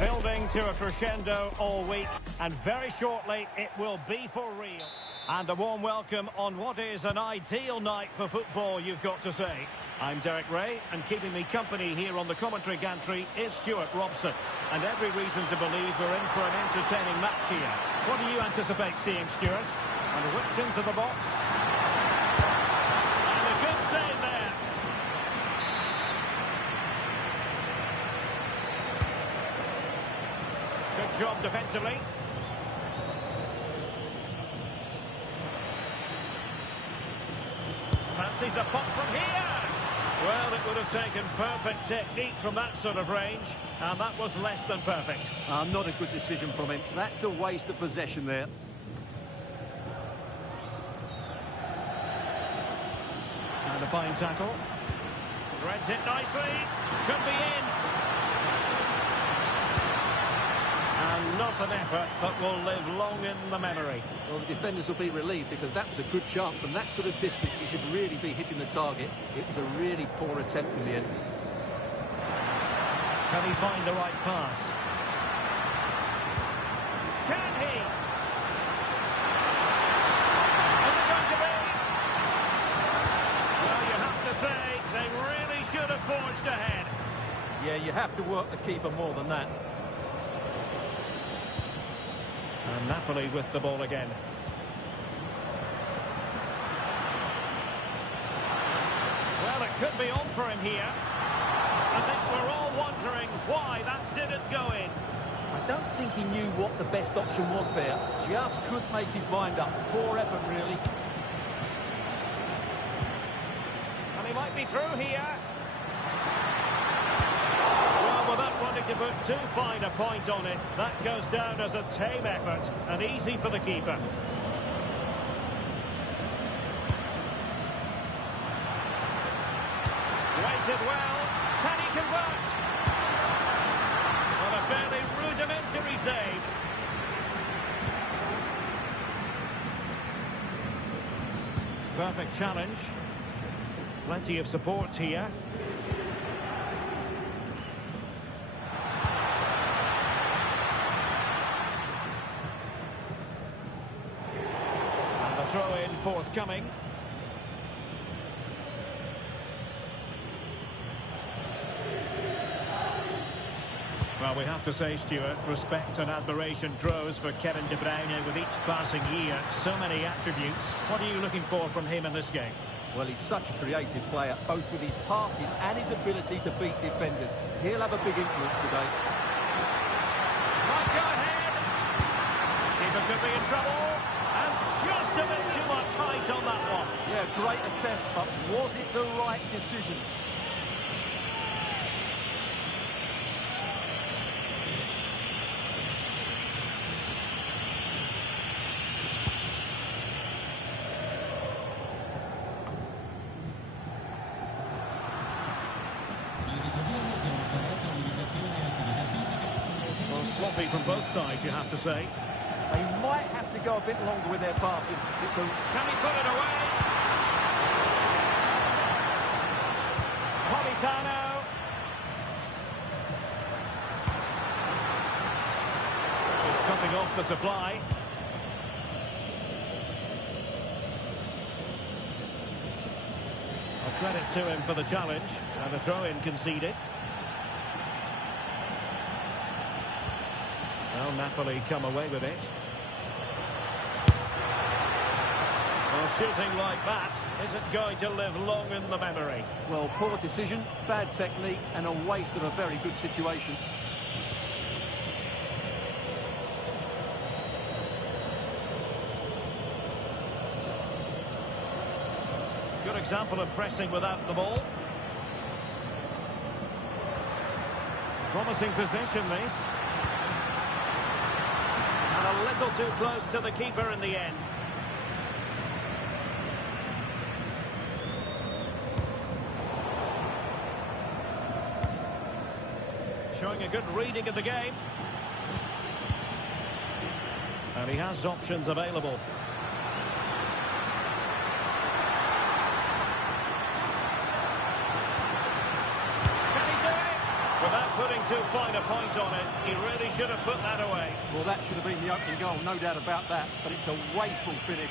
Building to a crescendo all week, and very shortly it will be for real. And a warm welcome on what is an ideal night for football, you've got to say. I'm Derek Ray, and keeping me company here on the commentary gantry is Stuart Robson. And every reason to believe we're in for an entertaining match here. What do you anticipate seeing, Stuart? And whipped into the box. And a good save there. Good job defensively. Fancies a pop from here. Well, it would have taken perfect technique from that sort of range, and that was less than perfect. Not a good decision from him. That's a waste of possession there. And a fine tackle. Threads it nicely. Could be in. And not an effort, but will live long in the memory. Well, the defenders will be relieved because that was a good chance. From that sort of distance, he should really be hitting the target. It was a really poor attempt in the end. Can he find the right pass? Can he? Is it going to be? Well, you have to say, they really should have forged ahead. Yeah, you have to work the keeper more than that. And Napoli with the ball again. Well, it could be on for him here. I think we're all wondering why that didn't go in. I don't think he knew what the best option was there. Just couldn't make his mind up. Poor effort, really. And he might be through here. Well, without wanting to put too fine a point on it, that goes down as a tame effort and easy for the keeper. Weighted well. Can he convert? Well, a fairly rudimentary save. Perfect challenge. Plenty of support here. And the throw-in forthcoming. Well, we have to say, Stuart, respect and admiration grows for Kevin De Bruyne with each passing year. So many attributes. What are you looking for from him in this game? Well, he's such a creative player, both with his passing and his ability to beat defenders. He'll have a big influence today. Might go ahead. Keeper could be in trouble. And just a bit too much height on that one. Yeah, great attempt, but was it the right decision? Well, sloppy from both sides, you have to say. They might have to go a bit longer with their passing. Can he put it away? Politano. Just cutting off the supply. A credit to him for the challenge. And the throw-in conceded. Well, Napoli come away with it. Well, shooting like that isn't going to live long in the memory. Well, poor decision, bad technique, and a waste of a very good situation. Good example of pressing without the ball. Promising position, this. And a little too close to the keeper in the end. Showing a good reading of the game. And he has options available. Can he do it? Without putting too fine a point on it. He really should have put that away. Well, that should have been the opening goal, no doubt about that, but it's a wasteful finish.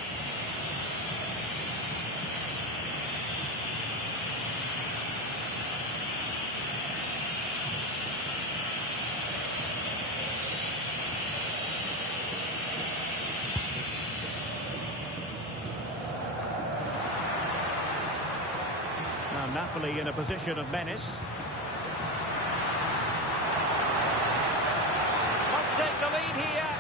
Now Napoli in a position of menace. Must take the lead here.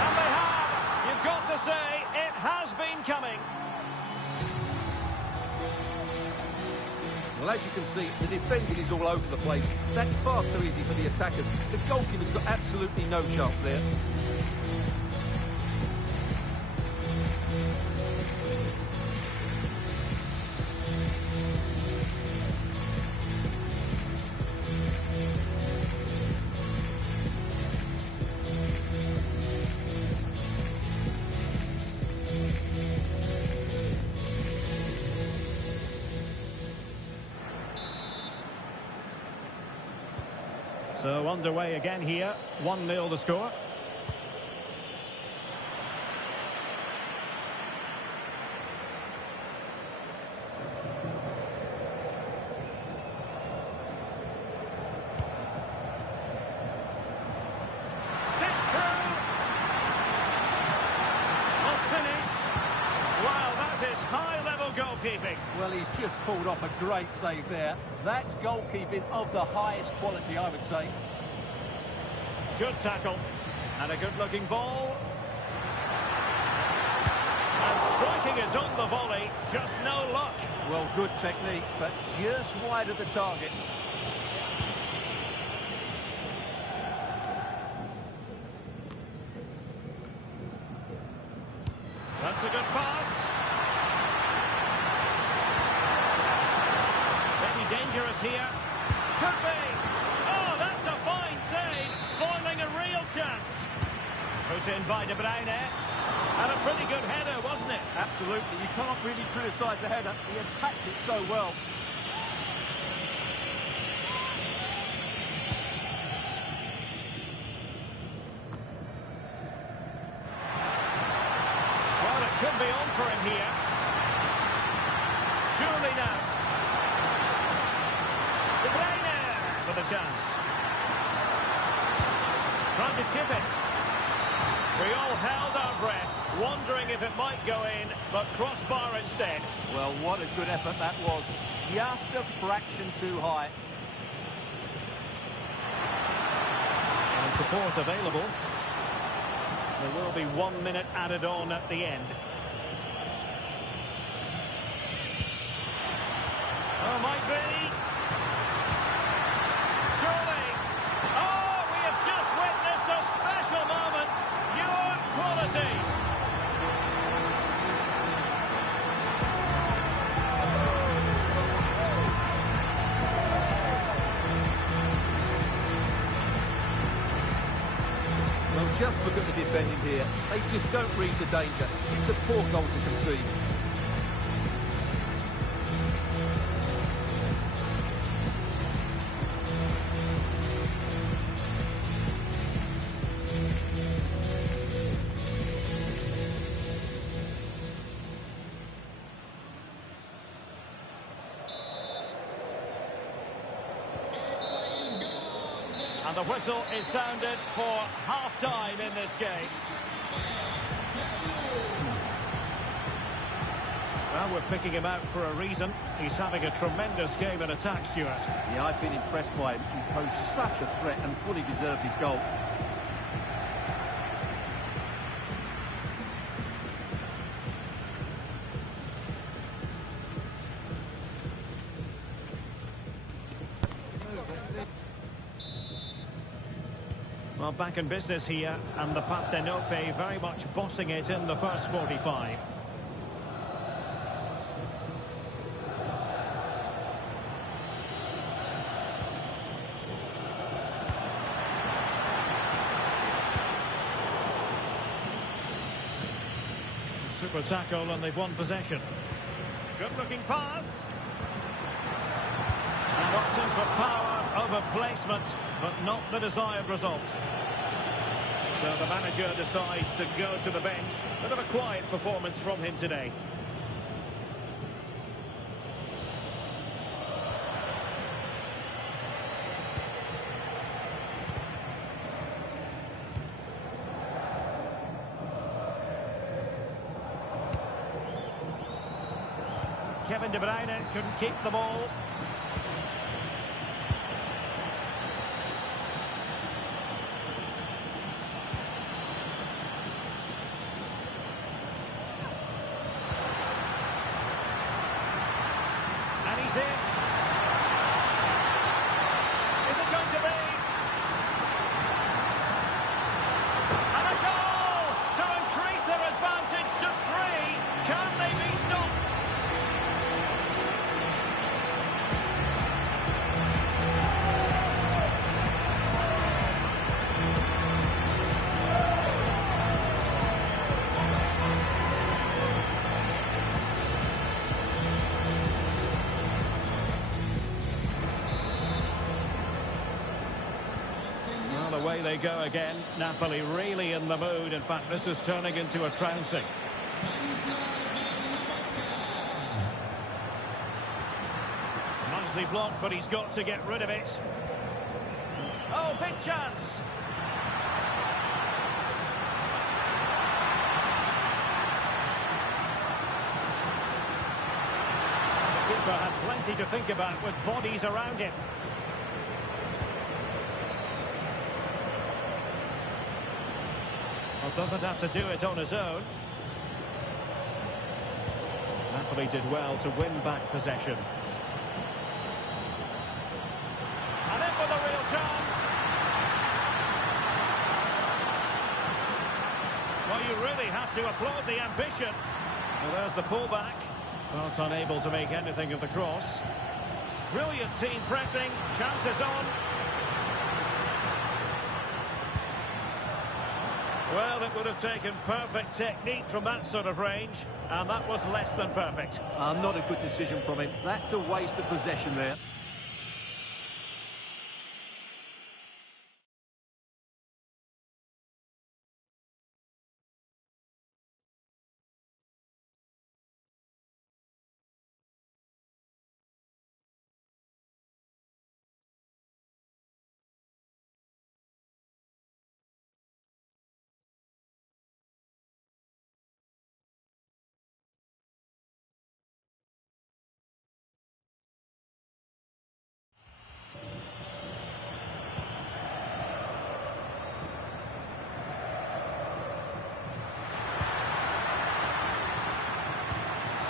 And they have. You've got to say, it has been coming. Well, as you can see, the defending is all over the place. That's far too easy for the attackers. The goalkeeper's got absolutely no chance there. So underway again here, 1-0 the score. Sit through. Must finish. Wow, that is high-level goalkeeping. Well, he's just pulled off a great save there. That's goalkeeping of the highest quality, I would say. Good tackle. And a good-looking ball. And striking it on the volley, just no luck. Well, good technique, but just wide of the target. That's a good pass. Maybe dangerous here. Could be. Oh, that's a fine save. Foiling a real chance. Put in by De Bruyne. And a pretty good header, wasn't it? Absolutely. You can't really criticise the header. He attacked it so well. Well, it could be on for him here. Surely now. De Bruyne with a chance. Trying to chip it. We all held our breath, wondering if it might go in, but crossbar instead. Well, what a good effort that was. Just a fraction too high. And support available. There will be 1 minute added on at the end. Oh, might be. Surely. Oh, we have just witnessed a special moment. Pure quality. Well, just look at the defending here. They just don't read the danger. It's a poor goal to concede. And the whistle is sounded for half-time in this game. Well, we're picking him out for a reason. He's having a tremendous game in attack, Stuart. Yeah, I've been impressed by him. He's posed such a threat and fully deserves his goal. Well, back in business here, and the Partenope very much bossing it in the first 45. Super tackle, and they've won possession. Good-looking pass. Opting for power over placement, but not the desired result. So the manager decides to go to the bench. Bit of a quiet performance from him today. Kevin De Bruyne couldn't keep the ball. And he's in. Is it going to be? And a goal to increase their advantage to 3. Can they be stopped? Well, away they go again. Napoli really in the mood. In fact, this is turning into a trouncing. Nicely blocked, but he's got to get rid of it. Oh, big chance. The keeper had plenty to think about with bodies around him. Well, doesn't have to do it on his own. Napoli did well to win back possession. And in with a real chance. Well, you really have to applaud the ambition. Well, there's the pullback. Well, it's unable to make anything of the cross. Brilliant team pressing. Chances on. Well, it would have taken perfect technique from that sort of range, and that was less than perfect. Not a good decision from him. That's a waste of possession there.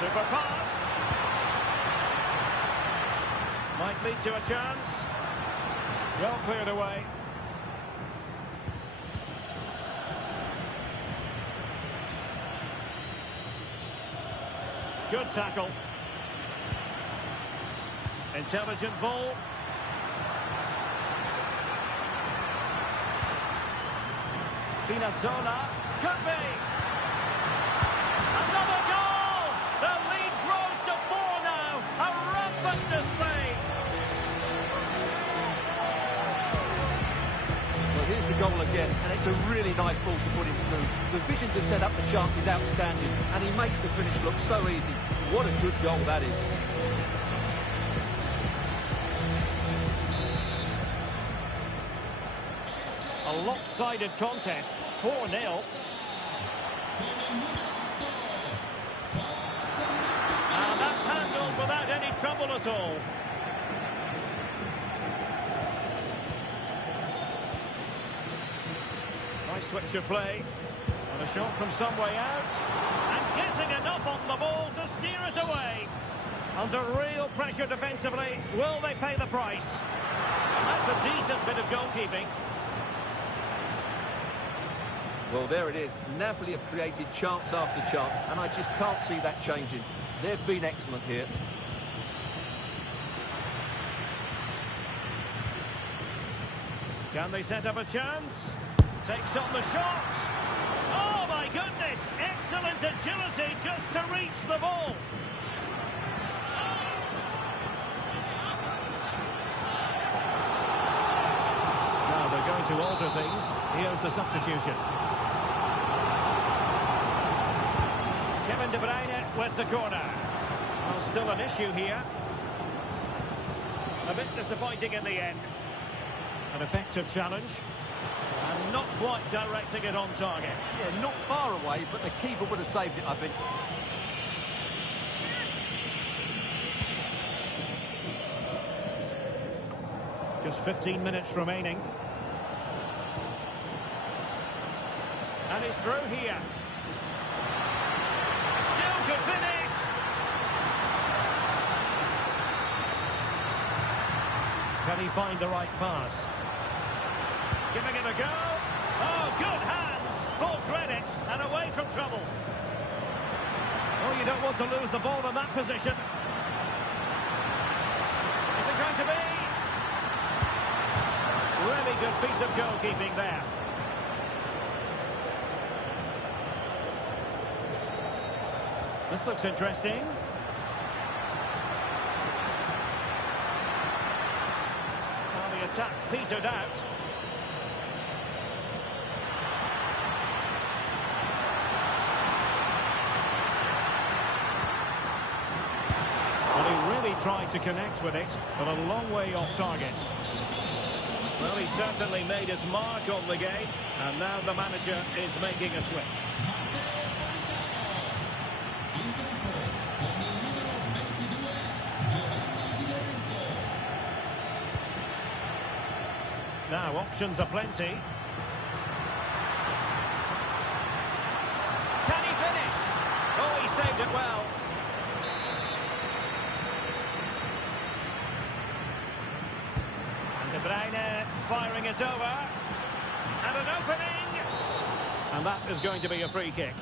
Super pass. Might lead to a chance. Well cleared away. Good tackle. Intelligent ball. Spinazzola. Could be. Another goal! The lead grows to 4 now. A rampant display. Well, here's the goal again, and it's a really nice ball to put him through. The vision to set up the chance is outstanding, and he makes the finish look so easy. What a good goal that is. A lopsided contest, 4-0. And that's handled without any trouble at all. Nice switch of play. And a shot from some way out. And getting enough on the ball to steer us away. Under real pressure defensively. Will they pay the price? And that's a decent bit of goalkeeping. Well, there it is. Napoli have created chance after chance, and I just can't see that changing. They've been excellent here. Can they set up a chance? Takes on the shot. Oh, my goodness. Excellent agility just to reach the ball. to alter things. Here's the substitution. Kevin De Bruyne with the corner. Well, still an issue here. A bit disappointing in the end. An effective challenge. And not quite directing it on target. Yeah, not far away, but the keeper would have saved it, I think. Just 15 minutes remaining. And he's through here. Still could finish. Can he find the right pass? Giving it a go. Oh, good hands. Full credit and away from trouble. Oh, you don't want to lose the ball in that position. Is it going to be? Really good piece of goalkeeping there. This looks interesting. Well, the attack petered out. Well, he really tried to connect with it, but a long way off target. Well, he certainly made his mark on the game, and now the manager is making a switch. Now, options are plenty. Can he finish? Oh, he saved it well. De Bruyne firing it over. And an opening. And that is going to be a free kick.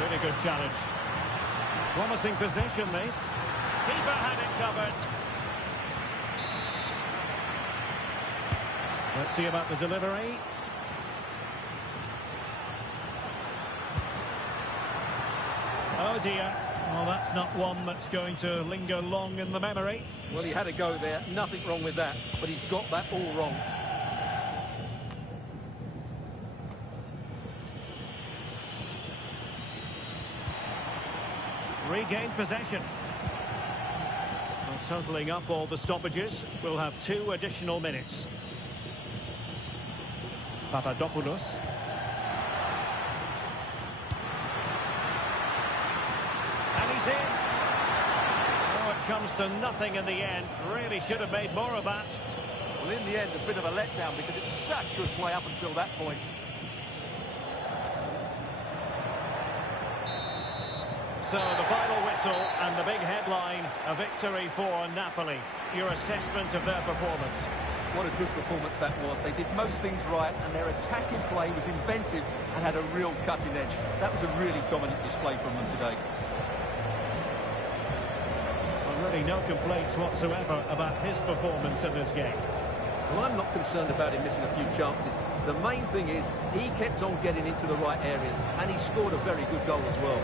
Really good challenge. Promising position, this. Keeper had it covered. Let's see about the delivery. Oh dear. Well, that's not one that's going to linger long in the memory. Well, he had a go there. Nothing wrong with that. But he's got that all wrong. Regained possession. Well, totalling up all the stoppages, we'll have 2 additional minutes. Papadopoulos. And he's in. Oh, it comes to nothing in the end. Really should have made more of that. Well, in the end, a bit of a letdown because it was such good play up until that point. So the final whistle and the big headline, a victory for Napoli. Your assessment of their performance? What a good performance that was. They did most things right and their attacking play was inventive and had a real cutting edge. That was a really dominant display from them today. Well, really no complaints whatsoever about his performance in this game. Well, I'm not concerned about him missing a few chances. The main thing is he kept on getting into the right areas and he scored a very good goal as well.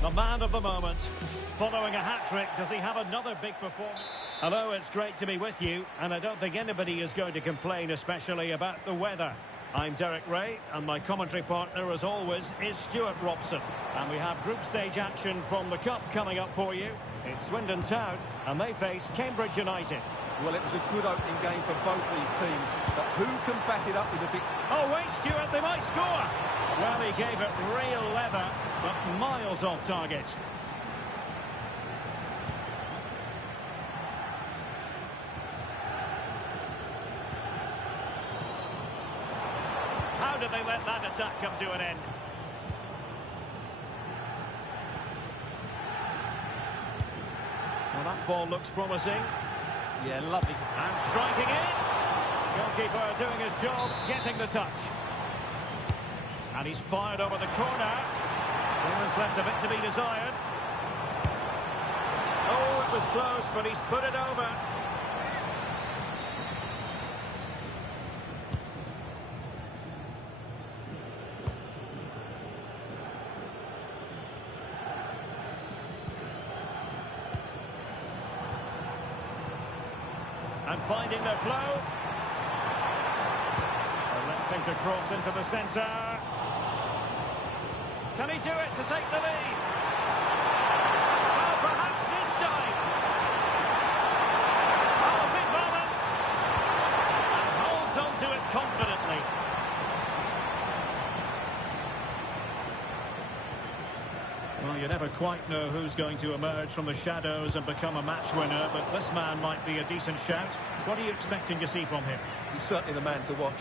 The man of the moment. Following a hat-trick, does he have another big performance? Hello, it's great to be with you, and I don't think anybody is going to complain, especially about the weather. I'm Derek Ray, and my commentary partner, as always, is Stuart Robson. And we have group stage action from the Cup coming up for you. It's Swindon Town, and they face Cambridge United. Well, it was a good opening game for both these teams, but who can back it up with a big... Oh, wait, Stuart, they might score! Well, he gave it real leather, but miles off target. How did they let that attack come to an end? Well, that ball looks promising. Yeah, lovely. And striking it. Goalkeeper doing his job, getting the touch. And he's fired over the corner. Almost left a bit to be desired. Oh, it was close, but he's put it over. And finding the flow. Electing to cross into the centre. Can he do it to take the lead? Well, perhaps this time. Oh, big moment. And holds on to it confidently. Well, you never quite know who's going to emerge from the shadows and become a match winner, but this man might be a decent shout. What are you expecting to see from him? He's certainly the man to watch.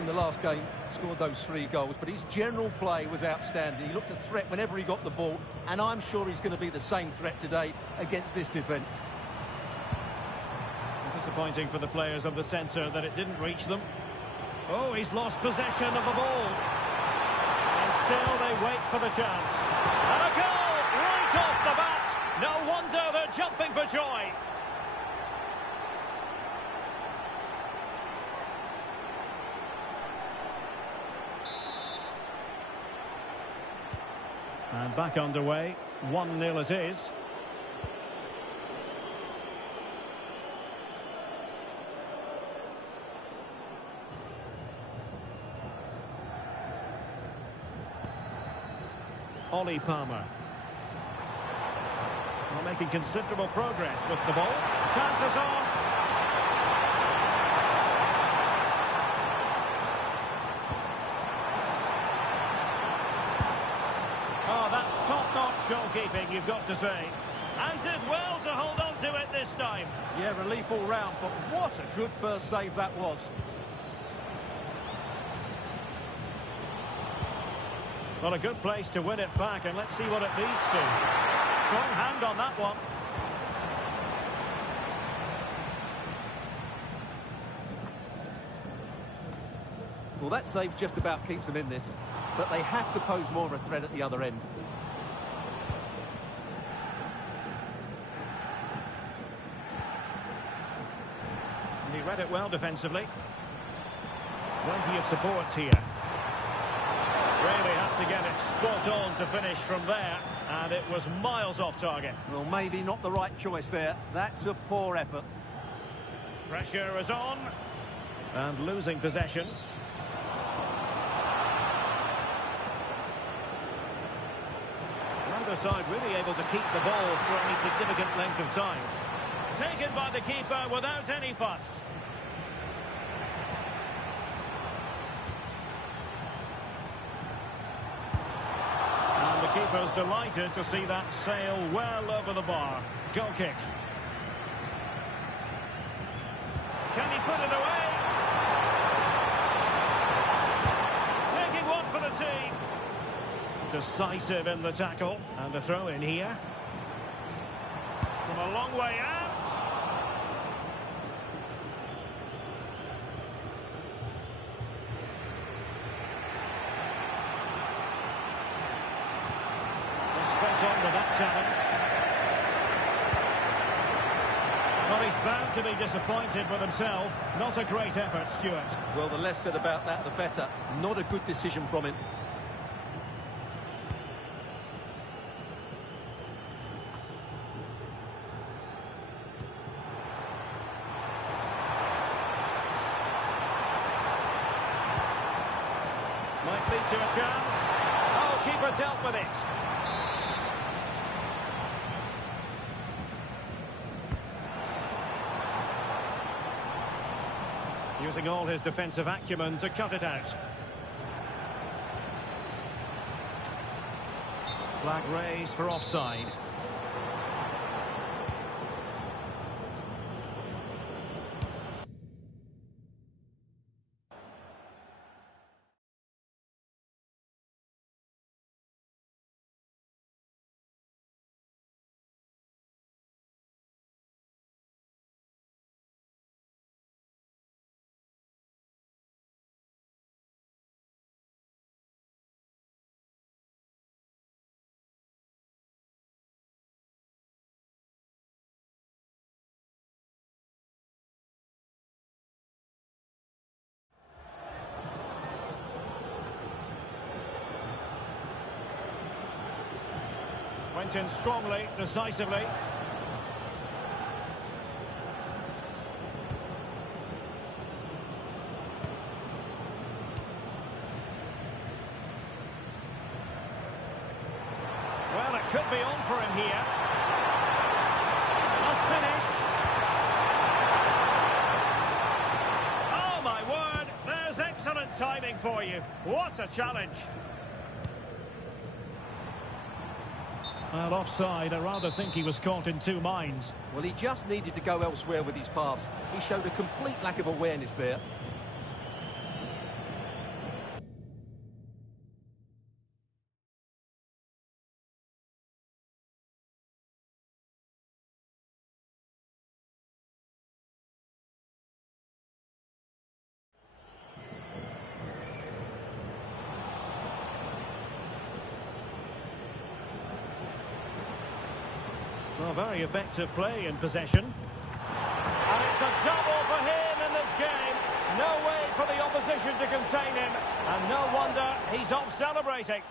In the last game, scored those 3 goals, but his general play was outstanding. He looked a threat whenever he got the ball, and I'm sure he's going to be the same threat today against this defence. Disappointing for the players of the centre that it didn't reach them. Oh, he's lost possession of the ball. And still they wait for the chance. And a goal right off the bat. No wonder they're jumping for joy. And back underway, 1-0 it is. Ollie Palmer. Well, making considerable progress with the ball. Chances on. Oh, that's top-notch goalkeeping, you've got to say. And did well to hold on to it this time. Yeah, relief all round, but what a good first save that was. Well, a good place to win it back, and let's see what it leads to. Strong hand on that one. Well, that save just about keeps them in this, but they have to pose more of a threat at the other end. And he read it well defensively. Plenty of support here. Really had to get it spot on to finish from there, and it was miles off target. Well, maybe not the right choice there. That's a poor effort. Pressure is on, and losing possession. Neither side really able to keep the ball for any significant length of time. Taken by the keeper without any fuss. Keeper's delighted to see that sail well over the bar. Goal kick. Can he put it away? Taking one for the team. Decisive in the tackle. And a throw in here. From a long way out. On with that challenge. Well, he's bound to be disappointed with himself. Not a great effort, Stuart. Well, the less said about that, the better. Not a good decision from him. lead to a chance. Oh, keeper dealt with it. Using all his defensive acumen to cut it out. Flag raised for offside. Went in strongly, decisively. Well, it could be on for him here. Must finish. Oh, my word. There's excellent timing for you. What a challenge. Well, offside. I rather think he was caught in two minds. Well, he just needed to go elsewhere with his pass. He showed a complete lack of awareness there. Well, very effective play in possession. And it's a double for him in this game. No way for the opposition to contain him. And no wonder he's off celebrating.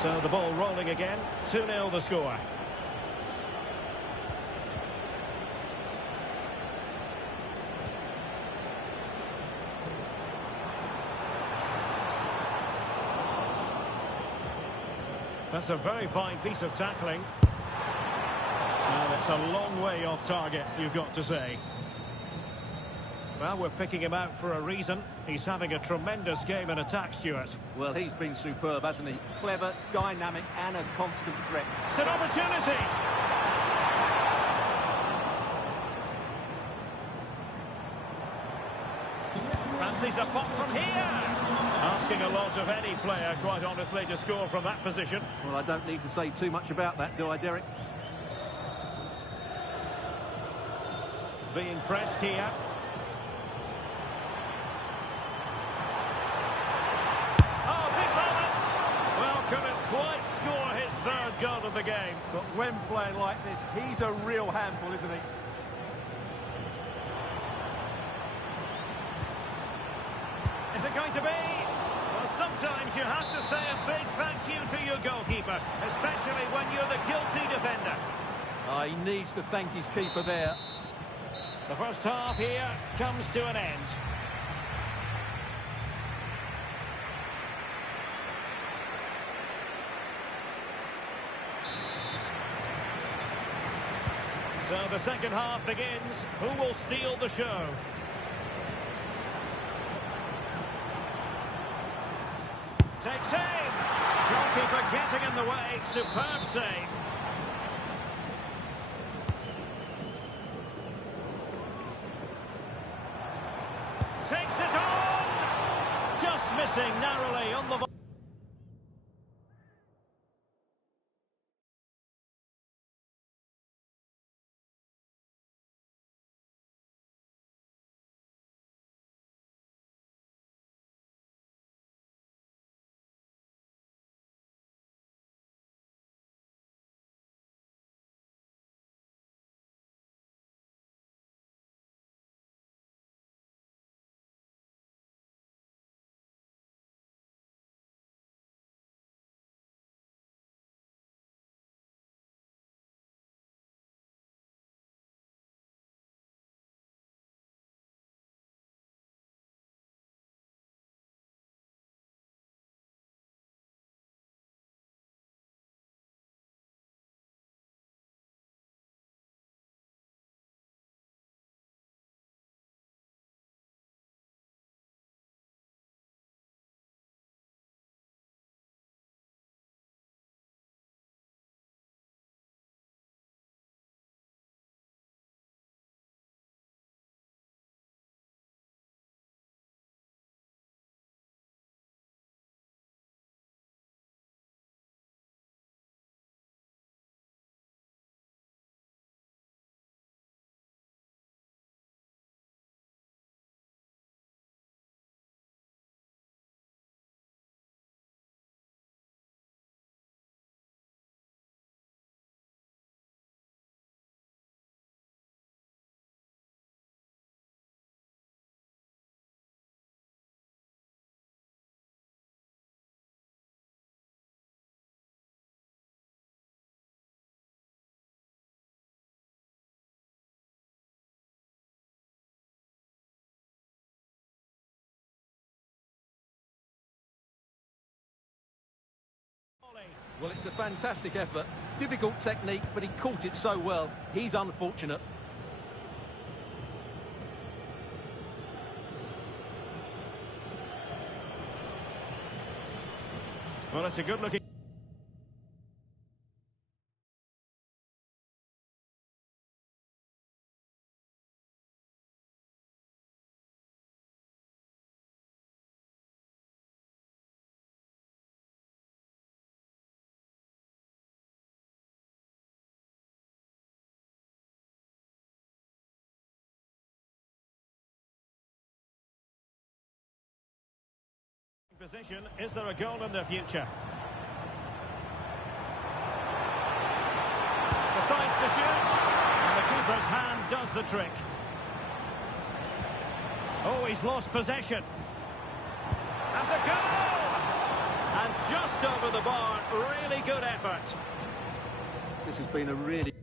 So the ball rolling again. 2-0 the score. That's a very fine piece of tackling. And it's a long way off target, you've got to say. Well, we're picking him out for a reason. He's having a tremendous game in attack, Stuart. Well, he's been superb, hasn't he? Clever, dynamic, and a constant threat. It's an opportunity! Fancies a pop from here! Asking a lot of any player, quite honestly, to score from that position. Well, I don't need to say too much about that, do I, Derek? Being pressed here. Oh, big moment! Well, couldn't quite score his third goal of the game. But when playing like this, he's a real handful, isn't he? Is it going to be? Well, sometimes you have to say a big thank you to your goalkeeper, especially when you're the guilty defender. He needs to thank his keeper there. The first half here comes to an end. So the second half begins. Who will steal the show? Takes aim. Goalkeeper getting in the way. Superb save. Takes it on. Just missing narrowly on the Well, it's a fantastic effort. Difficult technique, but he caught it so well. He's unfortunate. Well, it's a good-looking... position. Is there a goal in the future? Decides to shoot, and the keeper's hand does the trick. Oh, he's lost possession. That's a goal! And just over the bar, really good effort. This has been a really...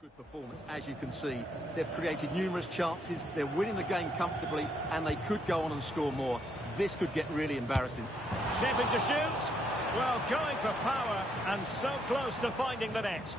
good performance, as you can see. They've created numerous chances, they're winning the game comfortably, and they could go on and score more. This could get really embarrassing. Shaping to shoot. Well, going for power, and so close to finding the net.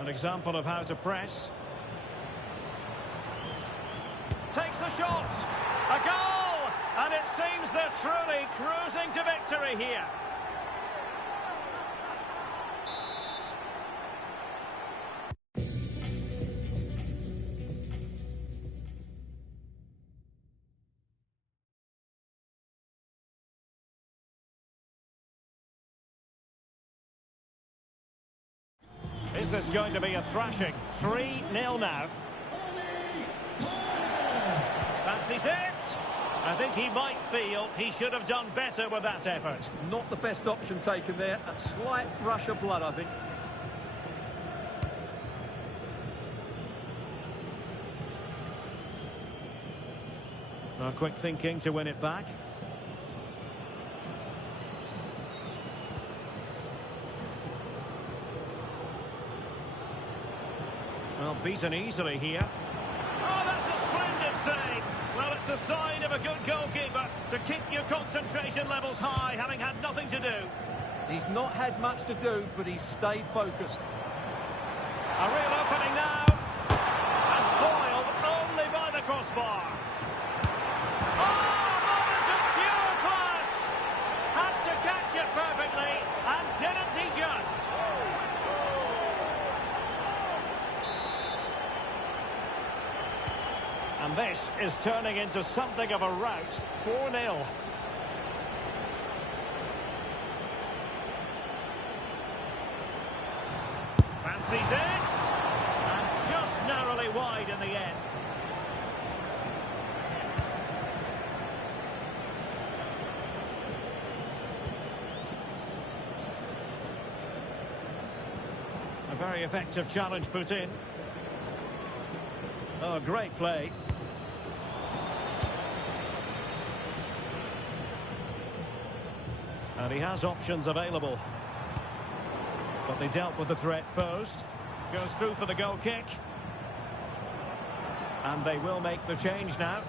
An example of how to press. Takes the shot. A goal! And it seems they're truly cruising to victory here. Is this going to be a thrashing? 3-0 now. Fancies it. I think he might feel he should have done better with that effort. Not the best option taken there. A slight rush of blood, I think. Quick thinking to win it back. Well, beaten easily here. Oh, that's a splendid save. Well, it's the sign of a good goalkeeper to keep your concentration levels high, having had nothing to do. He's not had much to do, but he's stayed focused. A real opening now. And foiled only by the crossbar. Oh, a moment of pure class. Had to catch it perfectly, and didn't he just? And this is turning into something of a rout. 4-0. Fancies it. And just narrowly wide in the end. A very effective challenge put in. Oh, great play. And he has options available. But they dealt with the threat posed. Goes through for the goal kick. And they will make the change now.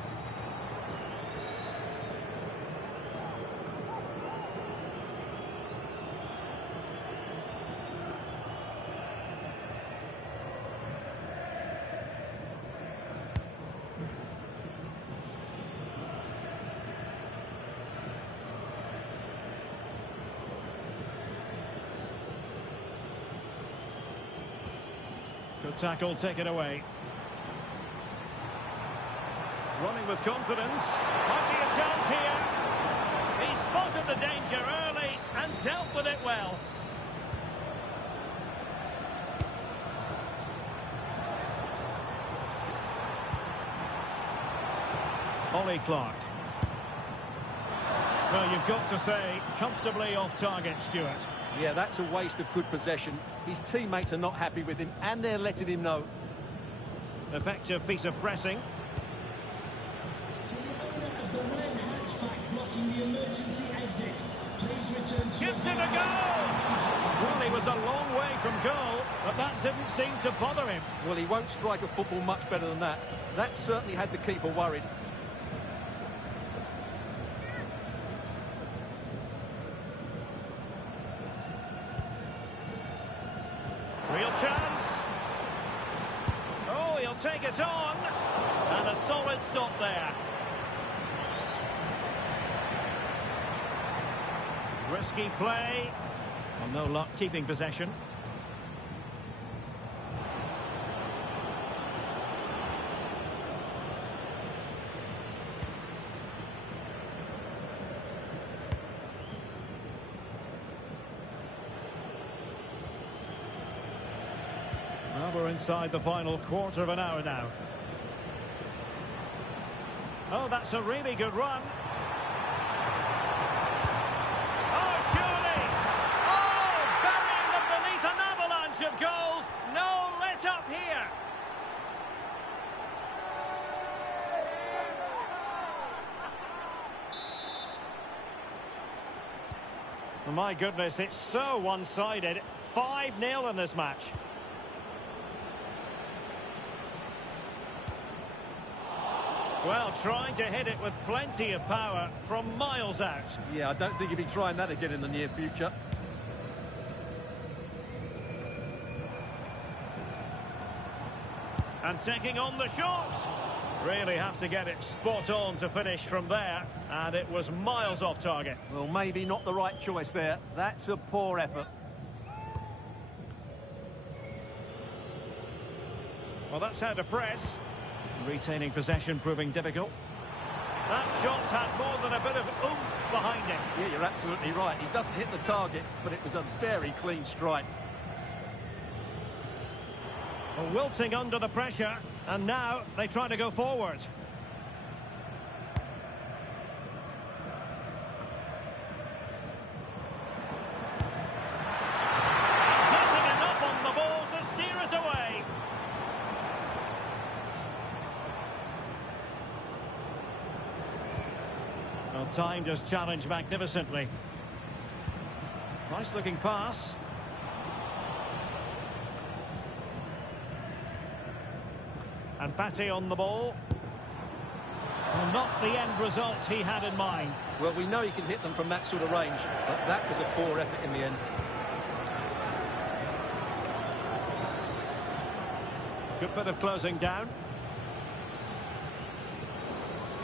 Good tackle, taken away. Running with confidence. Might be a chance here. He spotted the danger early and dealt with it well. Ollie Clark. Well, you've got to say, comfortably off target, Stuart. Yeah, that's a waste of good possession. His teammates are not happy with him, and they're letting him know. Effective piece of pressing. Gives it a go! Well, he was a long way from goal, but that didn't seem to bother him. Well, he won't strike a football much better than that. That certainly had the keeper worried. Real chance. Oh, he'll take it on. And a solid stop there. Risky play. Well, no luck keeping possession. Well, we're inside the final quarter of an hour now. Oh, that's a really good run. Oh, surely! Oh, burying them beneath an avalanche of goals. No let up here. Oh, my goodness, it's so one-sided. 5-0 in this match. Well, trying to hit it with plenty of power from miles out. Yeah, I don't think he'll be trying that again in the near future. And taking on the shots. Really have to get it spot on to finish from there. And it was miles off target. Well, maybe not the right choice there. That's a poor effort. Well, that's how to press. Retaining possession proving difficult. That shot had more than a bit of oomph behind it. Yeah, you're absolutely right. He doesn't hit the target, but it was a very clean strike. Well, wilting under the pressure, and now they try to go forward. Getting enough on the ball to steer us away. Well, time just challenged magnificently. Nice looking pass. And Batty on the ball. Well, not the end result he had in mind. Well, we know he can hit them from that sort of range, but that was a poor effort in the end. Good bit of closing down.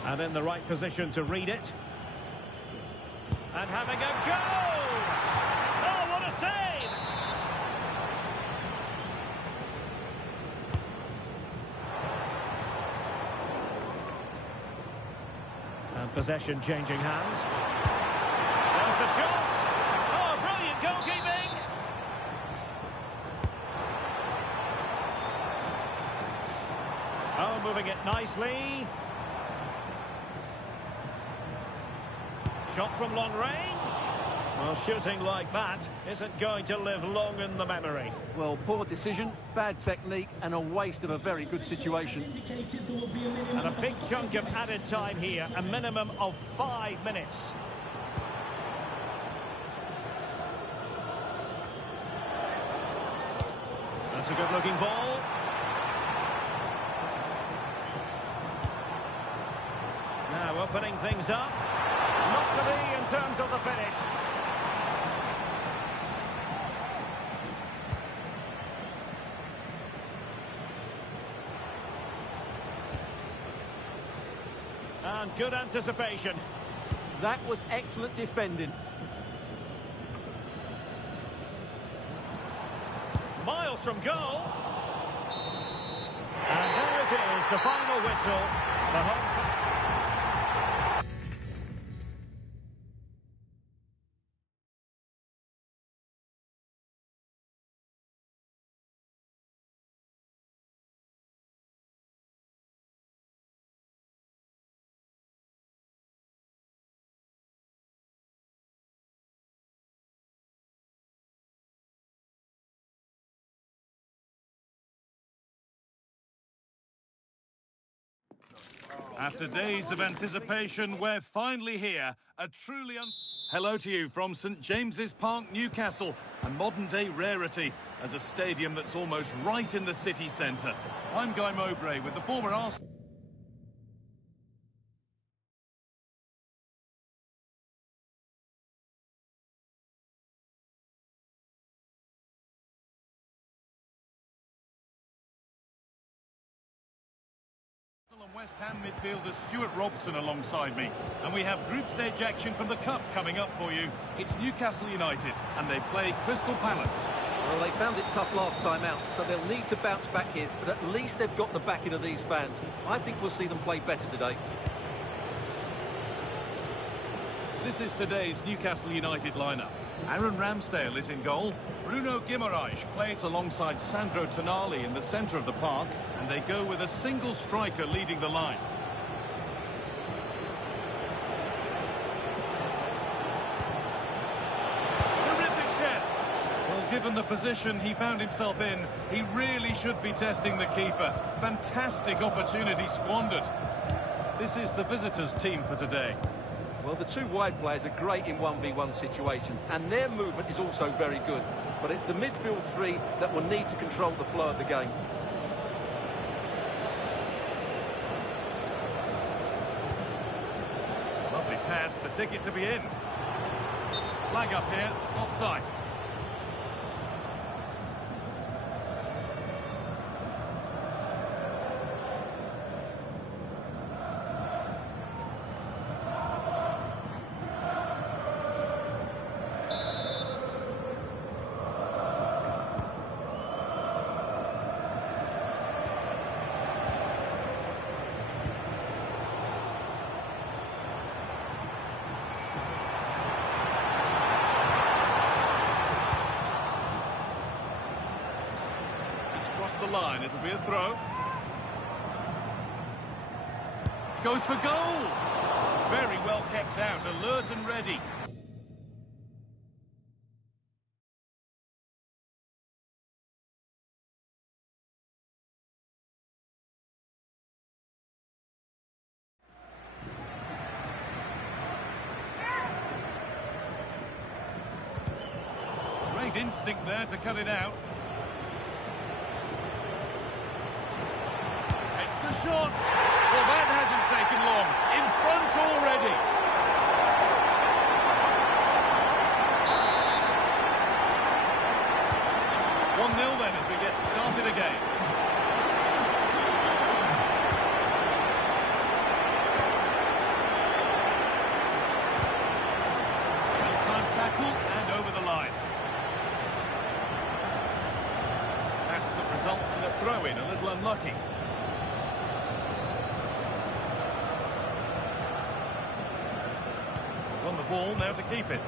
And in the right position to read it. And having a go! Oh, what a save! And possession changing hands. There's the shot! Oh, brilliant goalkeeping! Oh, moving it nicely. Shot from long range. Well, shooting like that isn't going to live long in the memory. Well, poor decision, bad technique, and a waste of a very good situation. And a big chunk of added time here, a minimum of 5 minutes. It's a good-looking ball. Now opening things up. Not to be in terms of the finish. And good anticipation. That was excellent defending. Miles from goal. And there it is, the final whistle. The home... After days of anticipation, we're finally here. A truly Hello to you from St James's Park, Newcastle, a modern-day rarity as a stadium that's almost right in the city centre. I'm Guy Mowbray with the former Arsenal... and West Ham midfielder Stuart Robson alongside me, and we have group stage action from the Cup coming up for you. It's Newcastle United and they play Crystal Palace. Well, they found it tough last time out, so they'll need to bounce back here, but at least they've got the backing of these fans. I think we'll see them play better today. This is today's Newcastle United lineup. Aaron Ramsdale is in goal. Bruno Guimaraes plays alongside Sandro Tonali in the centre of the park, and they go with a single striker leading the line. Terrific test! Well, given the position he found himself in, he really should be testing the keeper. Fantastic opportunity squandered. This is the visitors' team for today. Well, the two wide players are great in 1v1 situations, and their movement is also very good. But it's the midfield three that will need to control the flow of the game. Lovely pass, the ticket to be in. Flag up here, offside. The line, it'll be a throw. Goes for goal. Very well kept out, alert and ready. Great instinct there to cut it out. The shot! Well, that hasn't taken long. In front already. 1-0 then as we get started again. Well-timed tackle and over the line. That's the results in a throw-in, a little unlucky. On the ball, now to keep it.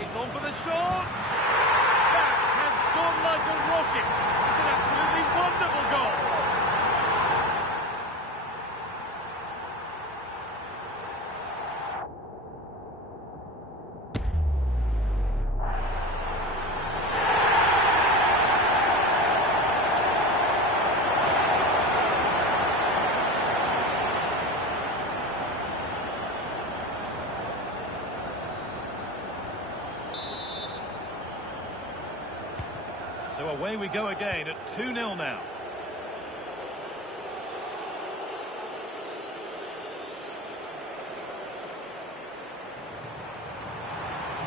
It's on for the shot! That has gone like a rocket! It's an absolutely wonderful goal! So away we go again at 2-0 now.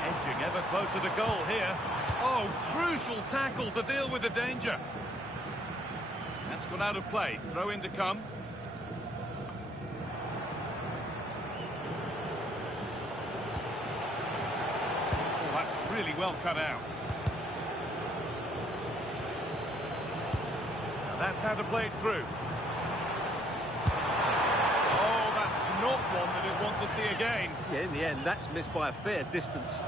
Edging ever closer to goal here. Oh, crucial tackle to deal with the danger. That's gone out of play. Throw in to come. Oh, that's really well cut out. Now that's how to play it through. Oh, that's not one that he'd want to see again. Yeah, in the end, that's missed by a fair distance.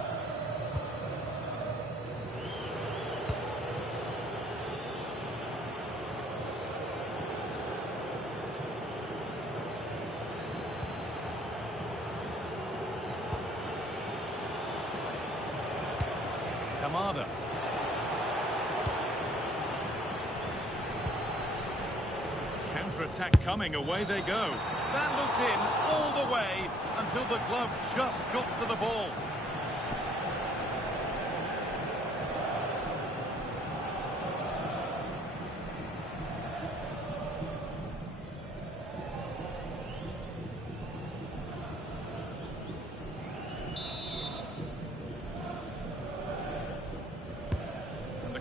Kamada. Counter-attack coming, away they go. That looked in all the way until the glove just got to the ball.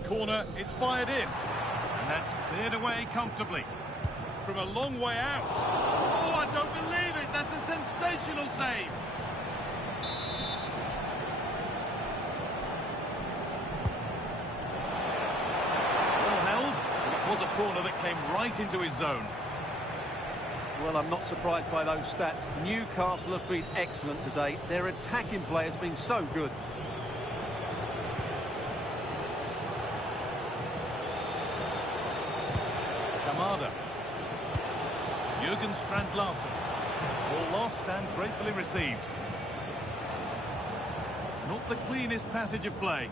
Corner is fired in, and that's cleared away comfortably from a long way out. Oh, I don't believe it. That's a sensational save. Well held, and it was a corner that came right into his zone. Well, I'm not surprised by those stats. Newcastle have been excellent today. Their attacking play has been so good. Kamada. Jürgen Strand Larsen. Ball lost and gratefully received. Not the cleanest passage of play.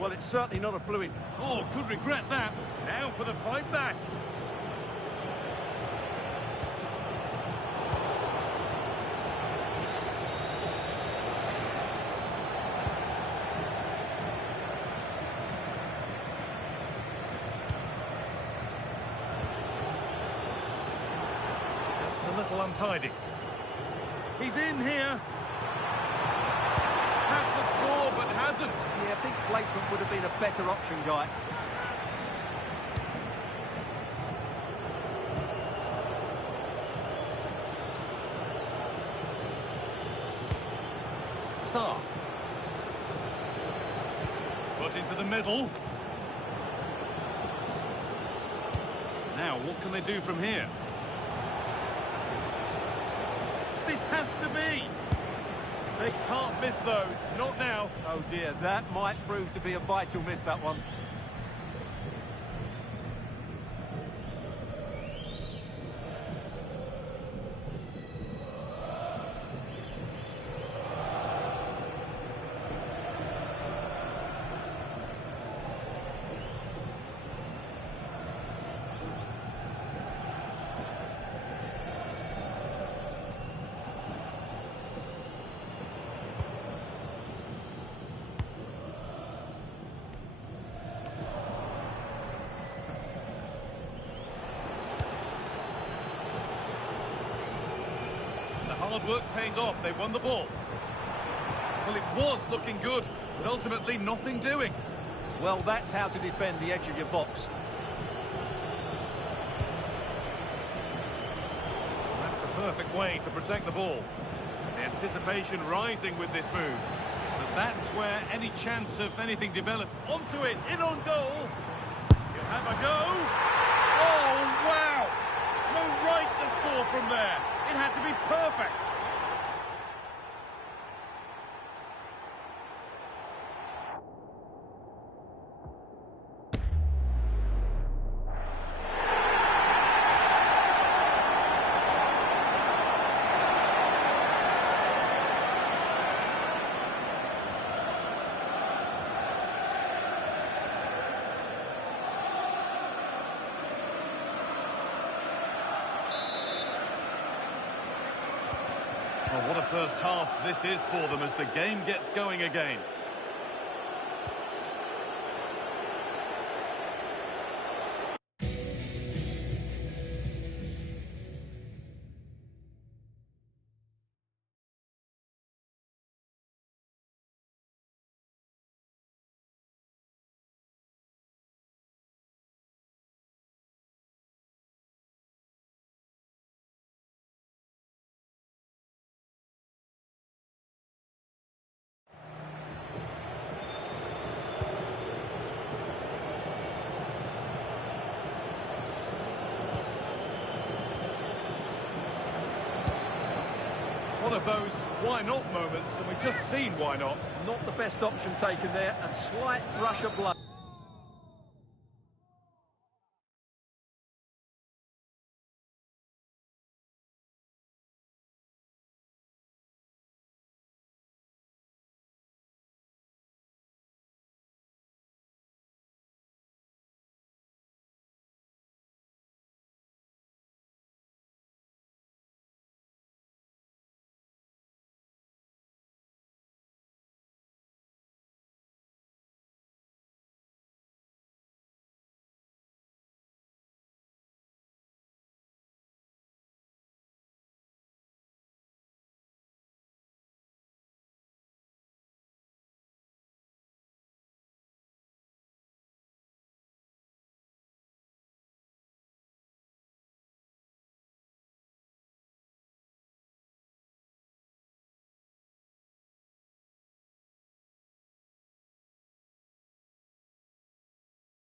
Well, it's certainly not a fluid. Oh, could regret that. Now for the fight back. A little untidy. He's in here. Had to score, but hasn't. Yeah, I think placement would have been a better option, Guy. Sarr. Put into the middle. Now, what can they do from here? This has to be. They can't miss those. Not now. Oh dear, that might prove to be a vital miss, that one. Hard work pays off. They won the ball. Well, it was looking good, but ultimately nothing doing. Well, that's how to defend the edge of your box. That's the perfect way to protect the ball. The anticipation rising with this move. But that's where any chance of anything developed. Onto it, in on goal. He'll have a go. Oh, wow! No right to score from there. It had to be perfect. Well, what a first half this is for them as the game gets going again. one of those why not moments, and we've just seen why not. Not the best option taken there, a slight rush of blood.